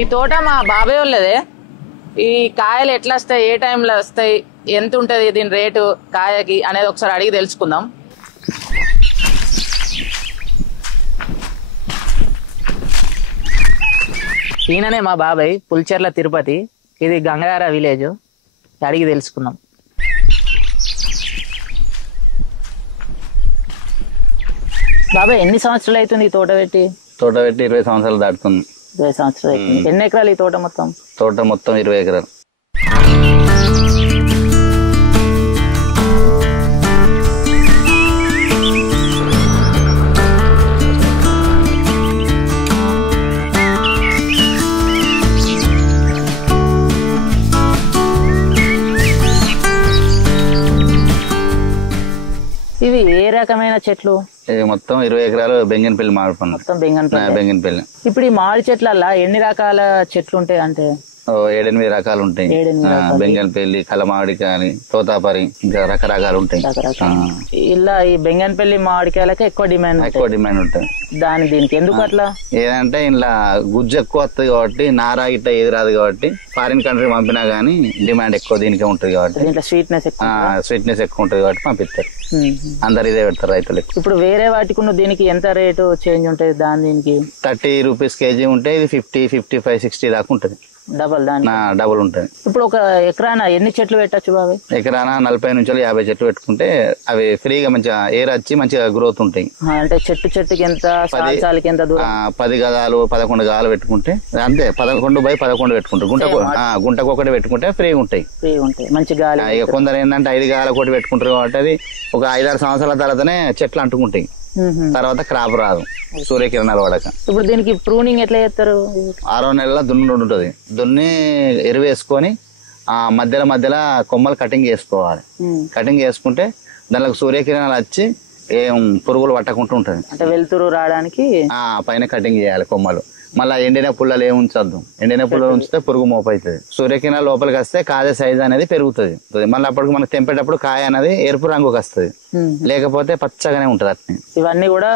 ఈ తోట మా బాబాయ్ వాళ్ళదే. ఈ కాయలు ఎట్లా వస్తాయి, ఏ టైంలో వస్తాయి, ఎంత ఉంటుంది దీని రేటు కాయకి అనేది ఒకసారి అడిగి తెలుసుకుందాం. ఈయననే మా బాబాయ్, పుల్చెర్ల తిరుపతి. ఇది గంగార విలేజ్. అడిగి తెలుసుకుందాం. బాబాయ్ ఎన్ని సంవత్సరాలు అవుతుంది ఈ తోట పెట్టి? 20 సంవత్సరాలు దాటుతుంది. 20 సంవత్సరాలు అవుతుంది. ఎన్ని ఎకరాలు ఈ తోట మొత్తం? తోట మొత్తం 20 ఎకరాలు. ఇవి ఏ రకమైన చెట్లు? ఇది మొత్తం 20 ఎకరాలు బెంగన్పల్లి మామిడి పండు. మొత్తం బెంగన్పల్లి. ఇప్పుడు ఈ మామిడి చెట్లల్లా ఎన్ని రకాల చెట్లు ఉంటాయి అంటే? 7-8 రకాలు ఉంటాయి. బెంగన్పల్లి, కలమామిడి కానీ, తోతాపరి, ఇంకా రకరకాలు ఉంటాయి. ఇలా ఈ బెంగన్పల్లి మామిడికాయలకి ఎక్కువ డిమాండ్ ఉంటుంది. దీనికి ఎందుకు అట్లా? ఏదంటే ఇలా గుజ్జు ఎక్కువ వస్తుంది కాబట్టి, నారా ఇట్లా ఏది రాదు కాబట్టి, ఫారిన్ కంట్రీ పంపినా గానీ డిమాండ్ ఎక్కువ దీనికే ఉంటుంది కాబట్టి, స్వీట్నెస్ ఎక్కువ ఉంటుంది కాబట్టి పంపిస్తారు. అందరు ఇదే పెడతారు రైతులు. ఇప్పుడు వేరే వాటికి దీనికి ఎంత రేటు చేంజ్ ఉంటుంది? దీనికి 30 రూపీస్ కేజీ ఉంటే ఇది 50, 55, 60 దాకా ఉంటుంది. డబుల్ ఉంటుంది. ఇప్పుడు ఒక ఎకరాన ఎన్ని చెట్లు పెట్టచ్చు బాబాయ్? ఎకరాన 40 నుంచి 50 చెట్లు పెట్టుకుంటే అవి ఫ్రీగా మంచిగా ఎయిర్ వచ్చి మంచిగా గ్రోత్ ఉంటాయి. అంటే చెట్టుకి ఎంత, 10 గదాలు 11 గదాలు పెట్టుకుంటే అంతే. 11 by 11 పెట్టుకుంటే గుంటకు ఒకటి పెట్టుకుంటే ఫ్రీగా ఉంటాయి. మంచి గాలి. ఇక కొందరు ఏంటంటే 5 గదాలు ఒకటి పెట్టుకుంటారు కాబట్టి అది ఒక 5-6 సంవత్సరాల తర్వాతనే చెట్లు అంటుకుంటాయి. తర్వాత క్రాప్ రాదు సూర్యకిరణాలు పడక. ఇప్పుడు దీనికి ప్రూనింగ్ ఎట్లా చేస్తారు? 6వ నెలల దున్ను ఉంటుంది. దున్ని ఎరువు వేసుకొని మధ్యలో కొమ్మలు కటింగ్ చేసుకోవాలి. కటింగ్ చేసుకుంటే దానికి సూర్యకిరణాలు వచ్చి ఏం పురుగులు పట్టకుండా ఉంటుంది. అంటే వెలుతురు రావడానికి పైన కటింగ్ చేయాలి కొమ్మలు. మళ్ళీ ఎండిన పుల్లలు ఏమి ఉంచద్దు. ఎండిన పుల్లలు ఉంచితే పురుగు మోపవుతుంది. సూర్యకిరణాలు లోపలికి వస్తే కాయ సైజ్ అనేది పెరుగుతుంది. మళ్ళీ అప్పటికి మనకు తెంపేటప్పుడు కాయ అనేది ఎరుపు రంగుకి వస్తుంది, లేకపోతే పచ్చగానే ఉంటది. అట్నే ఇవన్నీ కూడా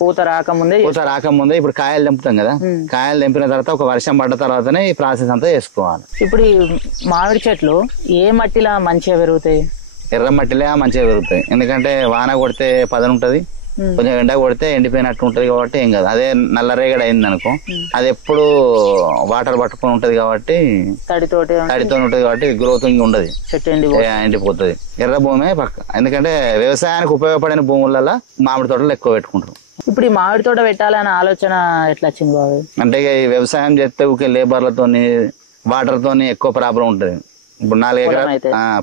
పూత రాకముందే ఇప్పుడు కాయలు తెంపుతాం కదా, కాయలు తెంపిన తర్వాత ఒక వర్షం పడ్డ తర్వాతనే ఈ ప్రాసెస్ అంతా చేసుకోవాలి. ఇప్పుడు ఈ మామిడి చెట్లు ఏ మట్టిలా మంచిగా పెరుగుతాయి? ఎర్ర మట్టిలో మంచిగా పెరుగుతాయి. ఎందుకంటే వాన కొడితే పదను ఉంటది, కొంచెం ఎండ కొడితే ఎండిపోయినట్టు ఉంటది కాబట్టి ఏం కాదు. అదే నల్లరేగడి అయింది అనుకో, అది ఎప్పుడు వాటర్ పట్టుకొని ఉంటది కాబట్టి, తడితో ఉంటది కాబట్టి గ్రోతింగ్ ఉండదు, ఎండిపోతుంది. ఎర్ర భూమే పక్క. ఎందుకంటే వ్యవసాయానికి ఉపయోగపడిన భూములలో మామిడి తోటలు ఎక్కువ పెట్టుకుంటారు. ఇప్పుడు ఈ మామిడి తోట పెట్టాలనే ఆలోచన ఎట్లా వచ్చింది బాబు? అంటే ఈ వ్యవసాయం చేస్తే ఊకే లేబర్లతోని వాటర్ తోని ఎక్కువ ప్రాబ్లం ఉంటది. ఇప్పుడు 4 ఎకరాల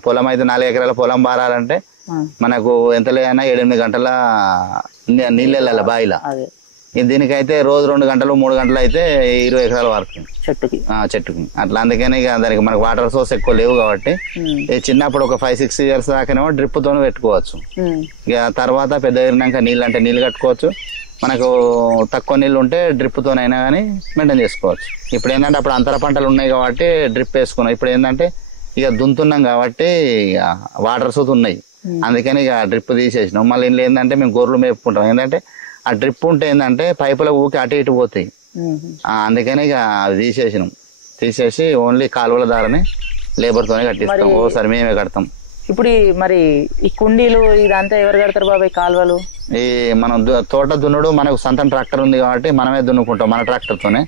పొలం అయితే 4 ఎకరాల పొలం బారాలంటే మనకు ఎంత లేదన్నా 7-8 గంటల నీళ్ళు వెళ్ళాలి బాయిలా. దీనికైతే రోజు 2 గంటలు 3 గంటలు అయితే 20 ఎకరాల వరకు చెట్టుకి అట్లా. అందుకని ఇక దానికి మనకు వాటర్ సోర్స్ ఎక్కువ లేవు కాబట్టి చిన్నప్పుడు ఒక 5-6 ఇయర్స్ దాకానేమో డ్రిప్ తోనే పెట్టుకోవచ్చు. ఇక తర్వాత పెద్ద ఎరినాక నీళ్ళు కట్టుకోవచ్చు. మనకు తక్కువ నీళ్ళు ఉంటే డ్రిప్ తోనైనా కానీ మెయింటైన్ చేసుకోవచ్చు. ఇప్పుడు ఏంటంటే అప్పుడు అంతర పంటలు ఉన్నాయి కాబట్టి డ్రిప్ వేసుకున్నాం. ఇప్పుడు ఏంటంటే ఇక దున్నుతున్నాం కాబట్టి వాటర్ సోర్స్ ఉన్నాయి, అందుకని ఇక డ్రిప్ తీసేసినాం. మళ్ళీ ఇంట్లో ఏంటంటే మేము గొర్రెలు మేపుకుంటాం. ఏంటంటే ఆ డ్రిప్ ఉంటే ఏంటంటే పైపుల ఊకి అటు ఇటు పోతాయి. అందుకని ఇక తీసేసి ఓన్లీ కాలువల ద్వారానే లేబర్తోనే కట్టిస్తాం. ఓసారి మేమే కడతాం. ఇప్పుడు మరి ఈ కుండీలు ఇదంతా ఎవరు కడతారు బాబాయ్ కాలువలు? ఈ మనం తోట దున్నుడు మనకు సొంతం ట్రాక్టర్ ఉంది కాబట్టి మనమే దున్నుకుంటాం మన ట్రాక్టర్ తోనే.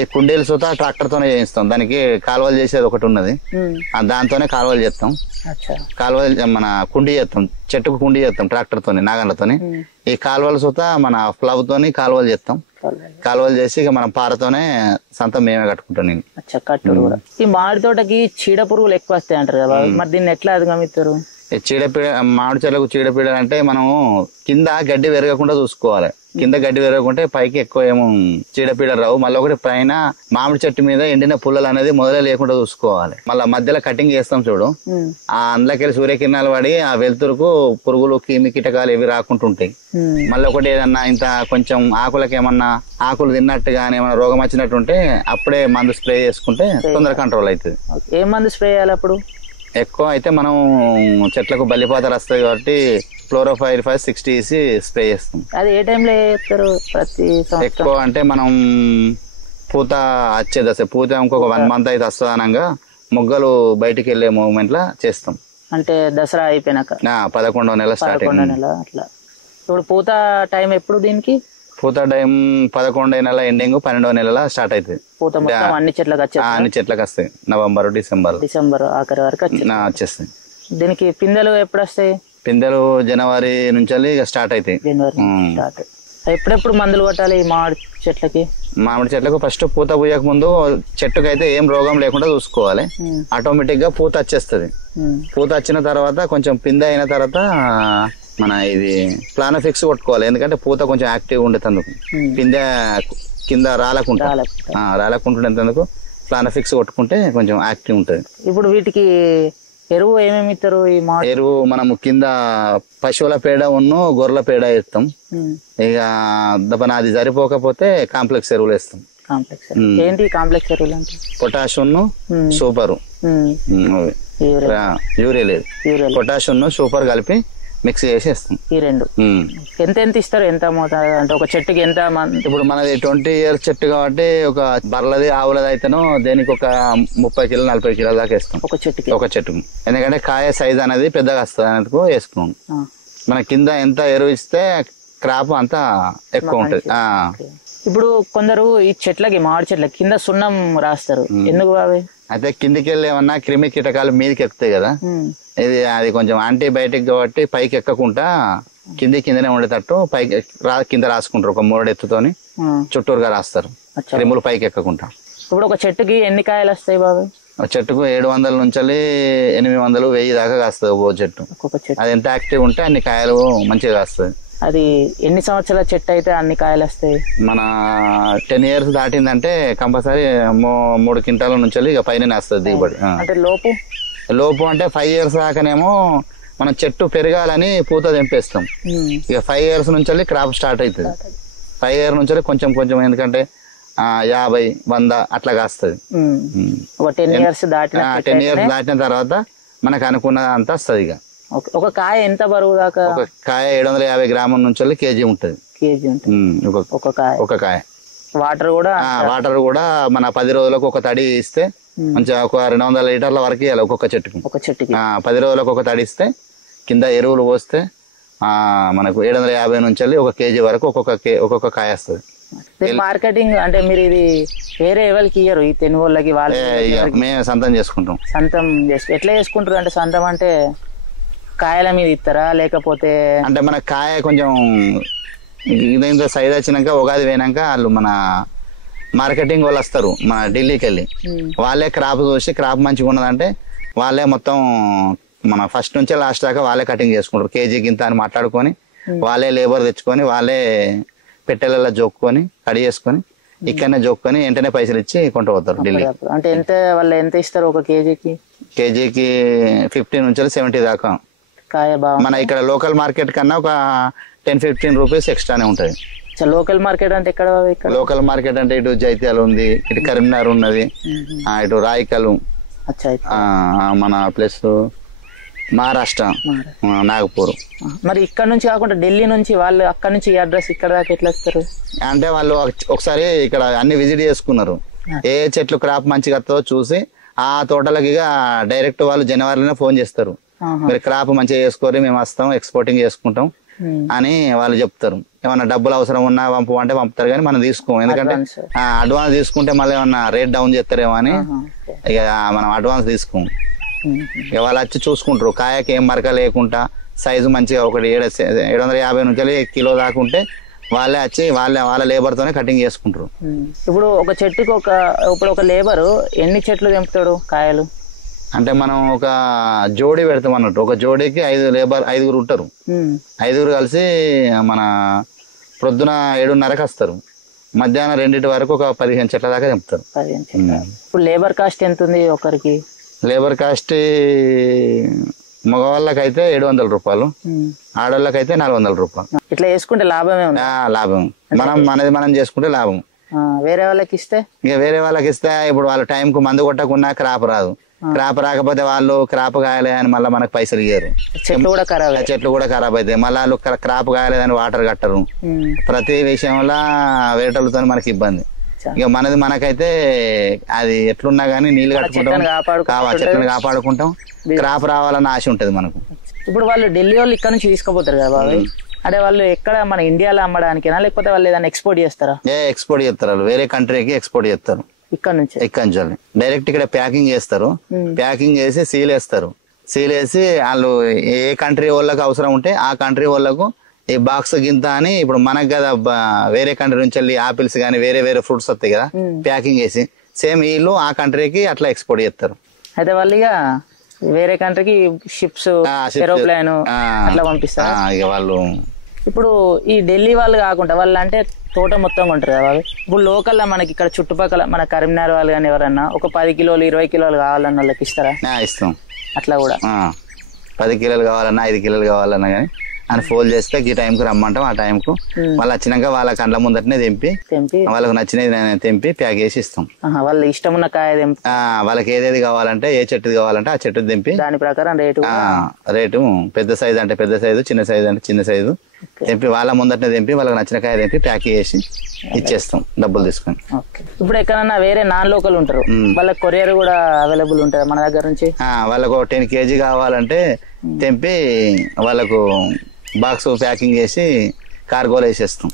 ఈ కుండీలు సుతా ట్రాక్టర్ తోనే చేయిస్తాం. దానికి కాలువలు చేసేది ఒకటి ఉన్నది, దాంతోనే కాలువలు చేస్తాం. కాలువలు మన కుండీ చేస్తాం, చెట్టుకు కుండీ చేస్తాం ట్రాక్టర్ తోని, నాగండ్లతోని. ఈ కాలువలు సుతా మన ప్లవ్ తోని కాలువలు చేస్తాం. కాలువలు చేసి ఇక మనం పారతోనే సంతం మేమే కట్టుకుంటాం. నేను ఈ మామిడి తోటకి చీడ పురుగులు ఎక్కువ వస్తాయి అంటారు కదా, మరి దీన్ని ఎట్లా అధిగమిస్తారు? చీడపీడ మామిడి చెట్లకు చీడపీడ అంటే మనం కింద గడ్డి పెరగకుండా చూసుకోవాలి. కింద గడ్డి పెరగకుంటే పైకి ఎక్కువ ఏమో చీడపీడ రావు. మళ్ళీ ఒకటి పైన మామిడి చెట్టు మీద ఎండిన పుల్లలు అనేది మొదలే లేకుండా చూసుకోవాలి. మళ్ళీ మధ్యలో కటింగ్ చేస్తాం చూడు, ఆ అందులోకెళ్ళి సూర్యకిరణాలు పడి ఆ వెలుతురుకు పురుగులు క్రిమి కీటకాలు ఇవి రాకుంటుంటాయి. మళ్ళీ ఒకటి ఏదన్నా ఇంత కొంచెం ఆకులకి ఏమన్నా ఆకులు తిన్నట్టు గానీ ఏమన్నా రోగం వచ్చినట్టు ఉంటే అప్పుడే మందు స్ప్రే చేసుకుంటే తొందరగా కంట్రోల్ అవుతుంది. ఏ మందు స్ప్రే చేయాలి అప్పుడు? ఎక్కువ అయితే మనం చెట్లకు బల్లిపాతలు వస్తాయి కాబట్టి క్లోరోఫైర్ 60 స్ప్రే చేస్తాం. అది ఏ టైంలో చేస్తారు? ప్రతి ఎక్కువ అంటే మనం పూత వచ్చే దశ, పూత ఇంకొక 1 month అయితే వస్తుందనంగా మొగ్గలు బయటికి వెళ్ళే మూమెంట్ లా చేస్తాం. అంటే దసరా అయిపోయినాక 11వ నెల స్టార్ట్ అయింది. 11వ నెల అట్లా. ఇప్పుడు పూత టైం ఎప్పుడు దీనికి? పూత టైం 11వ నెల ఎండింగ్ 12వ నెలల స్టార్ట్ అవుతుంది. పూత మొత్తం అన్ని చెట్లకు వచ్చేస్తాయి. అన్ని చెట్లకు వస్తాయి. నవంబర్ డిసెంబర్ ఆఖరి వరకు వచ్చేస్తాయి. దీనికి పిందెలు ఎప్పుడు వస్తాయి? పిందెలు జనవరి నుంచి స్టార్ట్ అవుతాయి. జనవరి స్టార్ట్. ఎప్పుడెప్పుడు మందులు కొట్టాలి ఈ మామిడి చెట్లకి? మామిడి చెట్లకు ఫస్ట్ పూత పూయక ముందు చెట్టుకు అయితే ఏం రోగం లేకుండా చూసుకోవాలి. ఆటోమేటిక్ గా పూత వచ్చేస్తుంది. పూత వచ్చిన తర్వాత కొంచెం పిందె అయిన తర్వాత మన ఇది ప్లానఫిక్స్ కొట్టుకోవాలి. ఎందుకంటే పూత కొంచెం యాక్టివ్ ఉండేందుకు, పిందె కింద రాలకుంటుండేందుకు ప్లానఫిక్స్ కొట్టుకుంటే కొంచెం యాక్టివ్ ఉంటుంది. ఇప్పుడు వీటికి ఎరువు ఏమేమి ఇస్తారు? ఈ ఎరువు మనము కింద పశువుల పేడ గొర్రెల పేడ వేస్తాం. ఇక అది సరిపోకపోతే కాంప్లెక్స్ ఎరువులు వేస్తాం. ఏంటి కాంప్లెక్స్ ఎరువులు అంటే? పొటాషియం, సూపర్, యూరియా లేదు, పొటాషియం సూపర్ కలిపి మిక్స్ చేసి వేస్తాం. ఈ రెండు ఎంత ఇస్తారు? ఎంత మోతాదు అంటే ఒక చెట్టుకి ఎంత? ఇప్పుడు మనది 20 years చెట్టు కాబట్టి ఒక బర్లది ఆవులది అయితేనో దేనికి ఒక 30 కిలో 40 కిలోల దాకా వేస్తాం ఒక చెట్టుకు. ఎందుకంటే కాయ సైజ్ అనేది పెద్దగా వస్తుంది అనేందుకు వేసుకున్నాం. మన కింద ఎంత ఎరువు ఇస్తే క్రాప్ అంతా ఎక్కువ ఉంటది. ఇప్పుడు కొందరు ఈ చెట్లకి, మామిడి చెట్లకి కింద సున్నం రాస్తారు. ఎందుకు బాబాయ్? అయితే కిందికి వెళ్ళి ఏమన్నా క్రిమి కీటకాలు మీదకి ఎక్కుతాయి కదా, అది కొంచెం యాంటీబయాటిక్ కాబట్టి పైకి ఎక్కకుండా కిందనే ఉండేటట్టు పైకి కింద రాసుకుంటారు. ఒక 3 ఎత్తుతోని చుట్టూరుగా రాస్తారు, క్రిములు పైకి ఎక్కకుండా. ఇప్పుడు ఒక చెట్టుకి ఎన్ని కాయలు వస్తాయి బాబాయ్? ఒక చెట్టుకు 700 నుంచి 800, 1000 దాకా కాస్తుంది ఒక్కో చెట్టు. అది ఎంత యాక్టివ్ ఉంటే అన్ని కాయలు మంచిగా కాస్తుంది. అది ఎన్ని సంవత్సరాల చెట్టు అయితే అన్ని కాయలు వస్తాయి? మన 10 years దాటిందంటే కంపల్సరీ 3 క్వింటాల నుంచి ఇక పైన వస్తుంది దిగుబడి. అంటే లోపు అంటే 5 years దాకానేమో మనం చెట్టు పెరగాలని పూత తెంపేస్తాం. ఇక 5 years నుంచి క్రాప్ స్టార్ట్ అవుతుంది. 5 years నుంచి కొంచెం ఎందుకంటే 50, 100 అట్లా కాస్తుంది. 10 years దాటిన తర్వాత మనకు అనుకున్న అంత వస్తుంది. ఇక ఒక కాయ ఎంత బరువు దాకా? ఒక కాయ 750 గ్రాముల నుంచి కేజీ ఉంటుంది. ఒక కాయ. వాటర్ కూడా మన 10 రోజులకు ఒక తడి ఇస్తే మంచిగా ఒక 200 లీటర్ల వరకు ఇవ్వాలి ఒక్కొక్క చెట్టుకి. 10 రోజులకు ఒక తడి ఇస్తే కింద ఎరువులు పోస్తే మనకు 750 నుంచి 1 కేజీ వరకు ఒక్కొక్క కాయ వస్తుంది. మార్కెటింగ్ అంటే మీరు ఇది వేరే ఎవరికి ఇయ్యరు? ఈ తెనుగోళ్ళకి మేము సొంతం చేసుకుంటాం. ఎట్లా చేసుకుంటారు? అంటే సొంతం అంటే కాయల మీద ఇస్తారా లేకపోతే? అంటే మన కాయ కొంచెం ఇదేంతో సైజ్ వచ్చినాక ఉగాది పోయినాక వాళ్ళు మన మార్కెటింగ్ వాళ్ళు వస్తారు మన ఢిల్లీకి వెళ్ళి. వాళ్ళే క్రాప్ చూసి క్రాప్ మంచిగా ఉన్నదంటే వాళ్ళే మొత్తం మన ఫస్ట్ నుంచి లాస్ట్ దాకా వాళ్ళే కటింగ్ చేసుకుంటారు. కేజీకి ఇంత అని మాట్లాడుకొని వాళ్ళే లేబర్ తెచ్చుకొని వాళ్ళే పెట్టెలలో జోక్కుని కడి చేసుకొని ఇక్కడనే జోక్కుని వెంటనే పైసలు ఇచ్చి కొంటూ పోతారు ఢిల్లీ. అంటే వాళ్ళు ఎంత ఇస్తారు ఒక కేజీకి? 50 నుంచి 70 దాకా. మన ఇక్కడ లోకల్ మార్కెట్ కన్నా ఒక 10-15 రూపీస్ ఎక్స్ట్రానే ఉంటది. లోకల్ మార్కెట్ అంటే ఎక్కడ? లోకల్ మార్కెట్ అంటే ఇటు జైత్యాల ఉంది, ఇటు కరీంనగర్ ఉన్నది, ఇటు రాయకల్, మన ప్లస్ మహారాష్ట్ర నాగపూర్. మరి ఇక్కడ నుంచి కాకుండా ఢిల్లీ నుంచి వాళ్ళు అక్కడ నుంచి ఈ అడ్రస్ ఇక్కడ దాకా ఎట్లా వస్తారు? అంటే వాళ్ళు ఒకసారి ఇక్కడ అన్ని విజిట్ చేసుకున్నారు. ఏ చెట్లు క్రాప్ మంచిగా వస్తుందో చూసి ఆ తోటలకి డైరెక్ట్ వాళ్ళు జనవరిలోనే ఫోన్ చేస్తారు, మీరు క్రాప్ మంచిగా చేసుకోరు, మేము వస్తాం ఎక్స్పోర్టింగ్ చేసుకుంటాం అని వాళ్ళు చెప్తారు. ఏమన్నా డబ్బులు అవసరం ఉన్నా పంపు అంటే పంపుతారు, కానీ మనం తీసుకోం. ఎందుకంటే అడ్వాన్స్ తీసుకుంటే మళ్ళీ ఏమన్నా రేట్ డౌన్ చేస్తారేమో అని ఇక మనం అడ్వాన్స్ తీసుకోం. ఇక వాళ్ళు వచ్చి చూసుకుంటారు కాయకి ఏం మరక లేకుండా సైజు మంచిగా ఒకటి 750 నుంచి కిలో దాకా ఉంటే వాళ్ళే వచ్చి వాళ్ళ లేబర్ తోనే కటింగ్ చేసుకుంటారు. ఇప్పుడు ఒక చెట్టుకి ఒక లేబరు ఎన్ని చెట్లు తెంపుతాడు కాయలు? అంటే మనం ఒక జోడీ పెడతాం అన్నట్టు. ఒక జోడీకి 5 ఉంటారు. 5 కలిసి మన ప్రొద్దున 7:30కి వస్తారు, మధ్యాహ్నం 2 వరకు ఒక 15 చెట్ల దాకా తెంపుతారు. ఇప్పుడు లేబర్ కాస్ట్ ఎంత ఉంది ఒకరికి? లేబర్ కాస్ట్ మగవాళ్ళకైతే 700 రూపాయలు, ఆడవాళ్ళకైతే 400 రూపాయలు. ఇట్లా చేసుకుంటే లాభమే ఉంది. లాభం మనది మనం చేసుకుంటే లాభం. వేరే వాళ్ళకి ఇస్తే ఇప్పుడు వాళ్ళ టైం కు మందు కొట్టకుండా క్రాప్ రాదు. క్రాప్ రాకపోతే వాళ్ళు క్రాప్ కాయలేదని మళ్ళీ మనకు పైసలు ఇయ్యరు. చెట్లు కూడా ఖరాబ్ అవుతాయి. మళ్ళీ వాళ్ళు క్రాప్ కాయలేదని వాటర్ కట్టరు. ప్రతి విషయంలో వేటలతో మనకి ఇబ్బంది. ఇక మనది మనకైతే అది ఎట్లున్నా గానీ నీళ్లు కట్టుకుంటాం, చెట్లను కాపాడుకుంటాం, క్రాప్ రావాలన్న ఆశ ఉంటది మనకు. ఇప్పుడు వాళ్ళు ఢిల్లీ వాళ్ళు ఇక్కడ నుంచి తీసుకుపోతారు కదా బాబాయ్, అంటే వాళ్ళు ఎక్కడ మన ఇండియాలో అమ్మడానికేనా లేకపోతే వాళ్ళు ఏదైనా ఎక్స్పోర్ట్ చేస్తారా? ఎక్స్పోర్ట్ చేస్తారు, వాళ్ళు వేరే కంట్రీకి ఎక్స్పోర్ట్ చేస్తారు. ఇక్కడ నుంచి డైరెక్ట్ ఇక్కడ ప్యాకింగ్ చేస్తారు, ప్యాకింగ్ చేసి సీల్ వేస్తారు. సీల్ వేసి వాళ్ళు ఏ కంట్రీ వాళ్ళకి అవసరం ఉంటే ఆ కంట్రీ వాళ్ళకు ఈ బాక్స్ గింత అని, ఇప్పుడు మనకు కదా వేరే కంట్రీ నుంచి వెళ్ళి ఆపిల్స్ గానీ వేరే వేరే ఫ్రూట్స్ వస్తాయి కదా, ప్యాకింగ్ చేసి సేమ్ వీళ్ళు ఆ కంట్రీకి అట్లా ఎక్స్పోర్ట్ చేస్తారు. అయితే వాళ్ళు ఇక వేరే కంట్రీకి షిప్స్, ఏరోప్లేన్ అట్లా పంపిస్తారు ఇక వాళ్ళు. ఇప్పుడు ఈ ఢిల్లీ వాళ్ళు కాకుండా వాళ్ళు అంటే తోట మొత్తం కొంటారు కదా వాళ్ళు. ఇప్పుడు లోకల్ మనకి ఇక్కడ చుట్టుపక్కల మన కరీంనగర్ వాళ్ళు కానీ ఎవరన్నా ఒక 10 కిలోలు 20 కిలోలు కావాలన్న వాళ్ళకి ఇస్తారా? ఇస్తాం. అట్లా కూడా 10 కిలోలు కావాలన్నా 5 కిలోలు కావాలన్నా కానీ అని ఫోన్ చేస్తే ఈ టైంకు రమ్మంటాం. ఆ టైంకు వాళ్ళు వచ్చినాక వాళ్ళ కండ్ల ముందటనే తెంపి వాళ్ళకి నచ్చినది తెంపి ప్యాక్ చేసి ఇస్తాం. వాళ్ళ ఇష్టం ఉన్న కాయ తెంపి వాళ్ళకి ఏదేది కావాలంటే ఏ చెట్టుది కావాలంటే ఆ చెట్టు తెంపి దాని ప్రకారం రేటు పెద్ద సైజు అంటే పెద్ద సైజు, చిన్న సైజు అంటే చిన్న సైజు తెంపి వాళ్ళ ముందటనే తెంపి వాళ్ళకి నచ్చిన కాయ తెంపి ప్యాక్ చేసి ఇచ్చేస్తాం డబ్బులు తీసుకొని. ఇప్పుడు ఎక్కడన్నా వేరే నాన్ లోకల్ ఉంటారు, వాళ్ళకి కొరియర్ కూడా అవైలబుల్ ఉంటుంది మన దగ్గర నుంచి. వాళ్ళకు 10 kg కావాలంటే తెంపి వాళ్ళకు బాక్స్ ప్యాకింగ్ చేసి కార్గోలో వేసేస్తాం.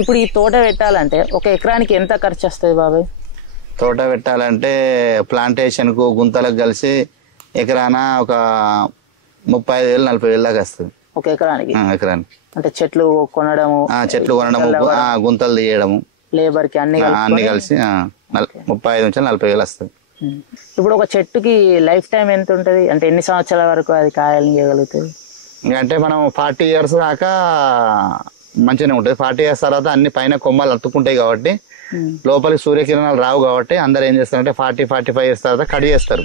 ఇప్పుడు ఈ తోట పెట్టాలంటే ఒక ఎకరానికి ఎంత ఖర్చు వస్తుంది బాబాయ్? తోట పెట్టాలంటే ప్లాంటేషన్ కు గుంతలకు కలిసి ఎకరాన ఒక 35,000 40,000 దాకా వస్తుంది. ఒక ఎకరానికి? ఎకరానికి. అంటే చెట్లు కొనడము, గుంతలు తీయడము, లేబర్ కి అన్ని కలిసి 35,000 నుంచి 40,000 వస్తుంది. ఇప్పుడు ఒక చెట్టుకి లైఫ్ టైం ఎంత ఉంటది, అంటే ఎన్ని సంవత్సరాల వరకు అది కాయలు ఇవ్వగలుగుతుంది? అంటే మనం 40 years దాకా మంచిగానే ఉంటుంది. 40 years తర్వాత అన్ని పైన కొమ్మలు అత్తుకుంటాయి కాబట్టి లోపలికి సూర్యకిరణాలు రావు కాబట్టి అందరు ఏం చేస్తారంటే 40-45 years తర్వాత కట్ చేస్తారు.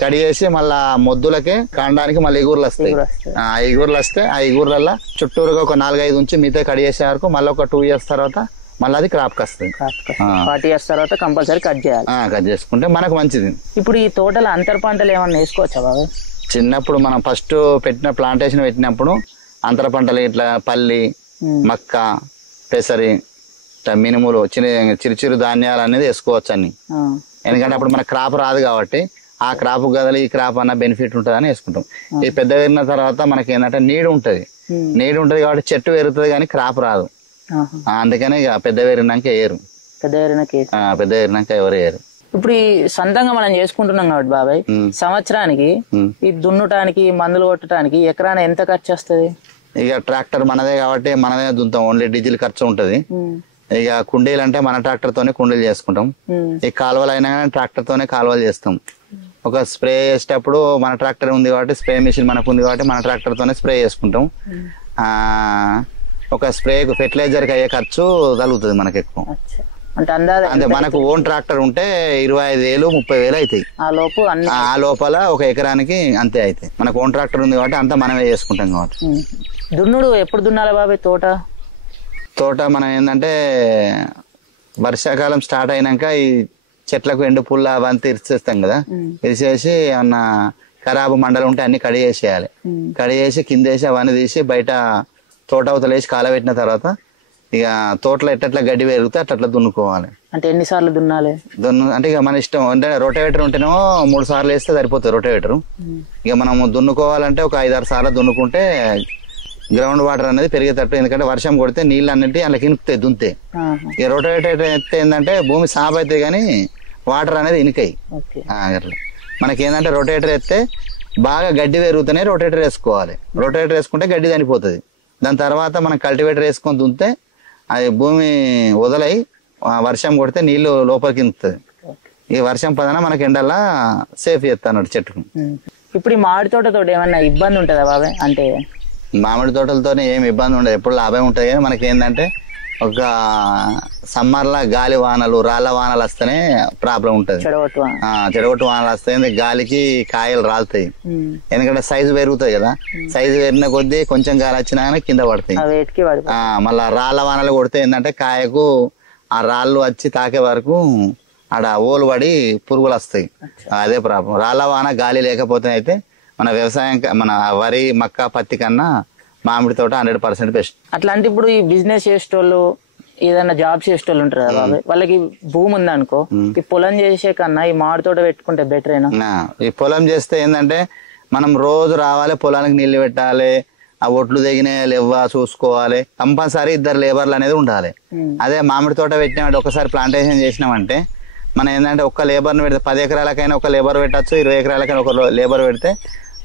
కట్ చేసి మళ్ళా మొద్దులకే కాండానికి మళ్ళీ ఇగుర్లు వస్తాయి. ఇగుర్లు వస్తే ఆ ఇగుర్లల్లో చుట్టూరుగా ఒక 4-5 ఉంచి మిగతా కట్ చేసే వరకు మళ్ళీ ఒక 2 years తర్వాత మళ్ళీ అది క్రాప్ వస్తుంది. 40 years తర్వాత కంపల్సరీ కట్ చేయాలి. కట్ చేసుకుంటే మనకు మంచిది. ఇప్పుడు ఈ తోటలో అంతర పంటలు ఏమన్నా వేసుకోవచ్చా బాబు? చిన్నప్పుడు మనం ఫస్ట్ పెట్టిన ప్లాంటేషన్ పెట్టినప్పుడు అంతర పంటలు ఇట్లా పల్లి, మక్క, పెసరి, మినుములు, చిరు ధాన్యాలు అనేది వేసుకోవచ్చు అన్ని. ఎందుకంటే అప్పుడు మన క్రాప్ రాదు కాబట్టి ఆ క్రాప్ గదలు ఈ క్రాప్ అన్న బెనిఫిట్ ఉంటుందని వేసుకుంటాం. ఈ పెద్ద పెరిగిన తర్వాత మనకి ఏంటంటే నీడు ఉంటది కాబట్టి చెట్టు పెరుగుతుంది కానీ క్రాప్ రాదు. అందుకని ఇక పెద్ద పెరిగినాక వేయరు, పెద్ద పెరిగినాక ఎవరు వేయరు. ఇప్పుడు ఈ సొంతంగా మనం చేసుకుంటున్నాం కాబట్టి బాబాయ్, సంవత్సరానికి ఈ దున్నటానికి మందులు కొట్టడానికి ఎకరాన ఎంత ఖర్చు వస్తుంది? ఇక ట్రాక్టర్ మనదే కాబట్టి మనదే దున్నుతాం, ఓన్లీ డీజిల్ ఖర్చు ఉంటది. ఇక కుండీలు అంటే మన ట్రాక్టర్ తోనే కుండీలు చేసుకుంటాం. ఈ కాలువలు అయినా కానీ ట్రాక్టర్ తోనే కాలువలు చేస్తాం. ఒక స్ప్రే చేసేటప్పుడు మన ట్రాక్టర్ ఉంది కాబట్టి స్ప్రే మిషన్ మనకు ఉంది కాబట్టి మన ట్రాక్టర్ తోనే స్ప్రే చేసుకుంటాం. ఒక స్ప్రే ఫెర్టిలైజర్ కి అయ్యే ఖర్చు తగ్గుతుంది మనకు ఎక్కువ. అంటే మనకు ఓన్ ట్రాక్టర్ ఉంటే 25,000 30,000 అవుతాయి. ఆ లోపల ఒక ఎకరానికి అంతే అవుతాయి. మనకు ఓన్ ట్రాక్టర్ ఉంది కాబట్టి అంతా మనమే చేసుకుంటాం కాబట్టి. దున్నుడు ఎప్పుడు దున్నాలి బాబాయ్? తోట మనం ఏంటంటే వర్షాకాలం స్టార్ట్ అయినాక ఈ చెట్లకు ఎండు పుల్ల అవంతా ఇరిచేస్తాం కదా, ఇరిచేసి ఏమన్నా ఖరాబు మండలు ఉంటే అన్ని కడిగేసేయాలి. కడిగేసి కిందేసి అవన్నీ తీసి బయట తోట అవతల వేసి కాలబెట్టిన తర్వాత ఇక తోటలో ఎట్లా గడ్డి పెరిగితే అట్లా దున్నుకోవాలి. అంటే ఎన్నిసార్లు దున్నాలి? అంటే ఇక మన ఇష్టం. అంటే రోటేవేటర్ ఉంటేనేమో 3 సార్లు వేస్తే సరిపోతుంది రోటేవేటర్. ఇక మనం దున్నుకోవాలంటే ఒక 5-6 సార్లు దున్నుకుంటే గ్రౌండ్ వాటర్ అనేది పెరిగేటట్టు. ఎందుకంటే వర్షం కొడితే నీళ్ళు అన్నింటి అందులో ఇనుకుతాయి దున్నితే. ఇక రోటేవేటర్ ఎత్తే ఏంటంటే భూమి సాఫ్ అవుతాయి కానీ వాటర్ అనేది ఇనుకాయి. అట్లా మనకి ఏంటంటే రోటేటర్ ఎత్తే బాగా గడ్డి పెరుగుతూనే రోటేటర్ వేసుకోవాలి. రోటేటర్ వేసుకుంటే గడ్డి చనిపోతుంది. దాని తర్వాత మనం కల్టివేటర్ వేసుకొని దున్నితే అది భూమి వదలై వర్షం కొడితే నీళ్లు లోపలికి ఇంకుతుంది. ఈ వర్షం పదన మనకి ఎండల్లా సేఫ్ చేస్తాను చెట్టుకు. ఇప్పుడు ఈ మామిడి తోటతో ఏమన్నా ఇబ్బంది ఉంటుందా బాబాయ్? అంటే మామిడి తోటలతోనే ఏమి ఇబ్బంది ఉండదు, ఎప్పుడు లాభం ఉంటుంది. కానీ మనకి ఏంటంటే ఒక సమ్మర్లో గాలి వానలు రాళ్ళ వానలు వస్తేనే ప్రాబ్లం ఉంటుంది. చెడగొట్టు వానలు వస్తాయి, గాలికి కాయలు రాలుతాయి. ఎందుకంటే సైజు పెరుగుతాయి కదా, సైజు పెరిగిన కొద్దీ కొంచెం గాలి వచ్చినా కింద పడతాయి. మళ్ళా రాళ్ళ వానలు కొడితే ఏంటంటే కాయకు ఆ రాళ్ళు వచ్చి తాకే వరకు ఆడ ఓలు పడి పురుగులు వస్తాయి. అదే ప్రాబ్లం. రాళ్ళ వాన గాలి లేకపోతే అయితే మన వ్యవసాయం మన వరి మక్క పత్తి కన్నా మామిడి తోట 100% బెస్ట్. అట్లాంటి ఇప్పుడు ఈ బిజినెస్ చేసేటోళ్ళు ఏదైనా జాబ్ చేసే వాళ్ళు ఉంటారు కదా బాబాయ్, వాళ్ళకి భూమి ఉందనుకో, ఈ పొలం చేసే కన్నా ఈ మామిడి తోట పెట్టుకుంటే బెటరేనా? ఈ పొలం చేస్తే ఏంటంటే మనం రోజు రావాలి, పొలానికి నీళ్లు పెట్టాలి, ఆ ఒట్లు దిగినాయి లేవా చూసుకోవాలి, కంపల్సరీ 2 లేబర్లు అనేది ఉండాలి. అదే మామిడి తోట పెట్టినామంటే ఒకసారి ప్లాంటేషన్ చేసినామంటే మనం ఏంటంటే ఒక్క లేబర్ని పెడితే 10 ఎకరాలకైనా ఒక లేబర్ పెట్టచ్చు, 20 ఎకరాలకైనా ఒక లేబర్ పెడితే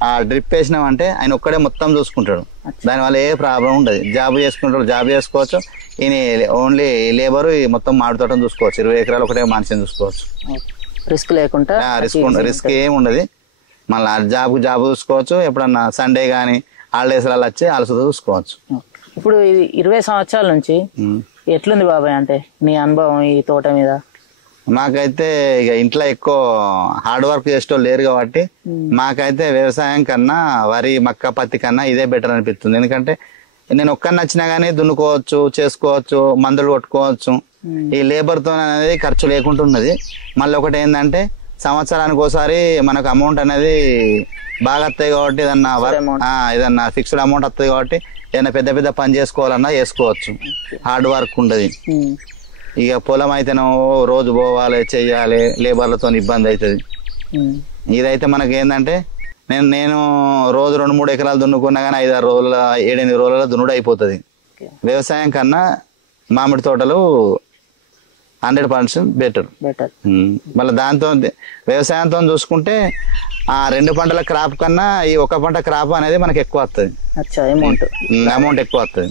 ఆ డ్రిప్ వేసినామంటే ఆయన ఒక్కడే మొత్తం చూసుకుంటాడు. దానివల్ల ఏ ప్రాబ్లం ఉండదు. జాబ్ చేసుకుంటాడు, జాబ్ చేసుకోవచ్చు. ఈయన ఓన్లీ లేబర్ మొత్తం మామిడి తోటను చూసుకోవచ్చు. 20 ఎకరాలు ఒకటే మనిషిని చూసుకోవచ్చు. రిస్క్ లేకుండా రిస్క్ ఏమి ఉండదు. మళ్ళీ జాబ్ చూసుకోవచ్చు. ఎప్పుడన్నా సండే కానీ హాలిడేస్ వచ్చి అలసతో చూసుకోవచ్చు. ఇప్పుడు ఇది 20 సంవత్సరాల నుంచి ఎట్లుంది బాబాయ్ అంటే నీ అనుభవం ఈ తోట మీద? మాకైతే ఇక ఇంట్లో ఎక్కువ హార్డ్ వర్క్ చేసేటోళ్ళు లేరు కాబట్టి మాకైతే వ్యవసాయం కన్నా వరి మక్క పత్తి కన్నా ఇదే బెటర్ అనిపిస్తుంది. ఎందుకంటే నేను ఒక్కరిని వచ్చినా గానీ దున్నుకోవచ్చు, చేసుకోవచ్చు, మందులు కొట్టుకోవచ్చు. ఈ లేబర్ తో అనేది ఖర్చు లేకుండా ఉన్నది. మళ్ళీ ఒకటి ఏంటంటే సంవత్సరానికి ఒకసారి మనకు అమౌంట్ అనేది బాగా వస్తాయి కాబట్టి ఏదన్నా ఫిక్స్డ్ అమౌంట్ వస్తుంది కాబట్టి ఏదైనా పెద్ద పెద్ద పని చేసుకోవాలన్నా చేసుకోవచ్చు. హార్డ్ వర్క్ ఉండదు. ఇక పొలం అయితేనో రోజు పోవాలి, చెయ్యాలి, లేబర్లతో ఇబ్బంది అవుతుంది. ఇదైతే మనకి ఏంటంటే నేను రోజు 2-3 ఎకరాలు దున్నుకున్నా కానీ 5-6 రోజుల 7-8 రోజుల దున్నుడు అయిపోతుంది. వ్యవసాయం కన్నా మామిడి తోటలు 100% బెటర్. మళ్ళీ దాంతో వ్యవసాయంతో చూసుకుంటే ఆ 2 పంటల క్రాప్ కన్నా ఈ 1 పంట క్రాప్ అనేది మనకి ఎక్కువ వస్తుంది. అమౌంట్ ఎక్కువ వస్తుంది.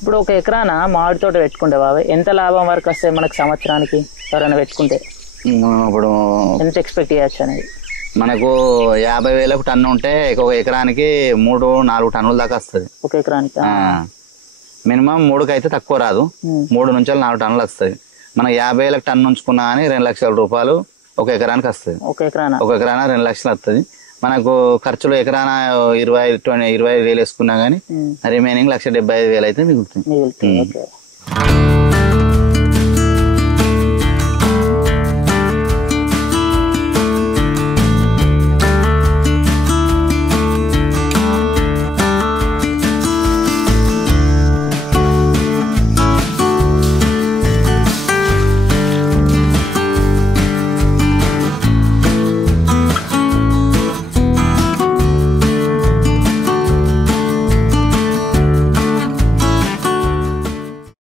ఇప్పుడు 1 ఎకరాన మామిడి తోట పెట్టుకుంటే బాబాయ్ ఎంత లాభం వరకు వస్తాయి మనకు సంవత్సరానికి? ఎవరైనా పెట్టుకుంటే ఇప్పుడు ఎంత ఎక్స్పెక్ట్ చేయొచ్చు అనేది? మనకు 50,000 టన్ను ఉంటే 1 ఎకరానికి 3-4 టన్నుల దాకా వస్తుంది. 1 ఎకరానికి మినిమం 3కి అయితే తక్కువ రాదు. 3 నుంచి 4 టన్నులు వస్తుంది. మనం 50,000 టన్ను ఉంచుకున్నా కానీ 2 లక్షల రూపాయలు 1 ఎకరానికి వస్తుంది. 1 ఎకరాన 2 లక్షలు వస్తుంది. మనకు ఖర్చులు ఎకరాన 25,000 వేసుకున్నా గానీ రిమైనింగ్ 1,75,000 అయితే మిగులుతుంది.